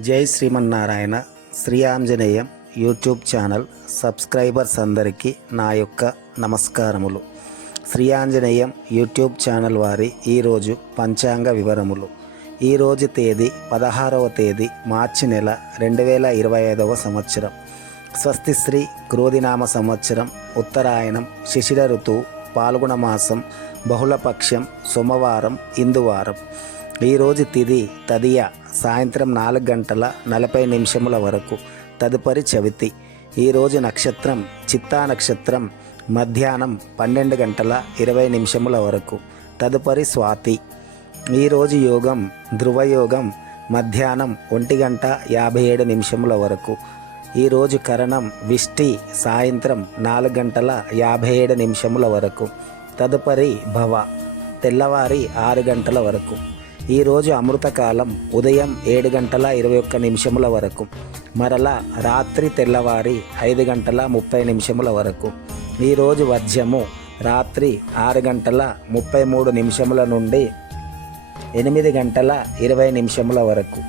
జై Srimannarayana. Shri Anjaneyam YouTube channel subscribers అందరికీ నా యొక్క నమస్కారములు. శ్రీ ఆంజనేయం యూట్యూబ్ ఛానల్ వారి ఈరోజు పంచాంగ వివరములు. ఈరోజు తేదీ పదహారవ తేదీ మార్చి నెల రెండు వేల ఇరవై ఐదవ సంవత్సరం. స్వస్తి శ్రీ క్రోధినామ సంవత్సరం ఉత్తరాయణం శిశిర ఋతువు పాల్గొన మాసం బహుళపక్షం సోమవారం ఇందువారం. ఈరోజు తిది తదియ సాయంత్రం నాలుగు గంటల నలభై నిమిషముల వరకు. తదుపరి చవితి. ఈరోజు నక్షత్రం చిత్తా నక్షత్రం మధ్యాహ్నం పన్నెండు గంటల ఇరవై నిమిషముల వరకు. తదుపరి స్వాతి. ఈరోజు యోగం ధ్రువయోగం మధ్యాహ్నం ఒంటి గంట యాభై ఏడు నిమిషముల వరకు. ఈరోజు కరణం విష్టి సాయంత్రం నాలుగు గంటల యాభై ఏడు నిమిషముల వరకు. తదుపరి భవ. తెల్లవారి ఆరు గంటల వరకు. ఈరోజు అమృతకాలం ఉదయం ఏడు గంటల ఇరవై ఒక్క నిమిషముల వరకు మరలా రాత్రి తెల్లవారి ఐదు గంటల ముప్పై నిమిషముల వరకు. ఈరోజు వజ్యము రాత్రి ఆరు గంటల ముప్పై మూడు నిమిషముల నుండి ఎనిమిది గంటల ఇరవై నిమిషముల వరకు.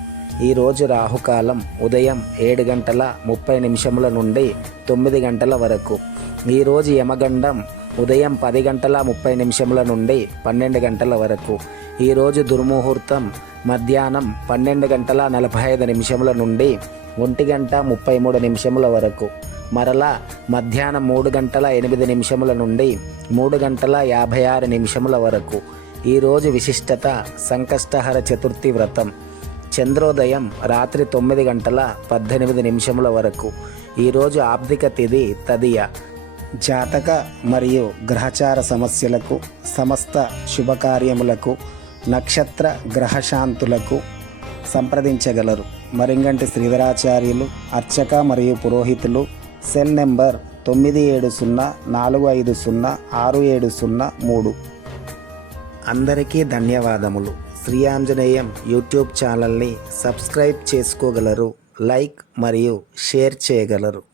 ఈరోజు రాహుకాలం ఉదయం ఏడు గంటల ముప్పై నిమిషముల నుండి తొమ్మిది గంటల వరకు. ఈరోజు యమగండం ఉదయం పది గంటల ముప్పై నిమిషముల నుండి పన్నెండు గంటల వరకు. ఈరోజు దుర్ముహూర్తం మధ్యాహ్నం పన్నెండు గంటల నలభై ఐదు నిమిషముల నుండి ఒంటి గంట ముప్పై మూడు నిమిషముల వరకు. మరలా మధ్యాహ్నం మూడు గంటల ఎనిమిది నిమిషముల నుండి మూడు గంటల యాభై ఆరు నిమిషముల వరకు. ఈరోజు విశిష్టత సంకష్టహర చతుర్థి వ్రతం. చంద్రోదయం రాత్రి తొమ్మిది గంటల పద్దెనిమిది నిమిషముల వరకు. ఈరోజు ఆబ్దిక తిథి తదియ. జాతక మరియు గ్రహచార సమస్యలకు సమస్త శుభకార్యములకు నక్షత్ర గ్రహశాంతులకు సంప్రదించగలరు. మరింగంటి శ్రీధరాచార్యులు అర్చక మరియు పురోహితులు సెల్ నెంబర్ తొమ్మిది ఏడు సున్నా నాలుగు ఐదు సున్నా ఆరు ఏడు సున్నా మూడు. అందరికీ ధన్యవాదములు. శ్రీ ఆంజనేయం యూట్యూబ్ ఛానల్ని సబ్స్క్రైబ్ చేసుకోగలరు లైక్ మరియు షేర్ చేయగలరు.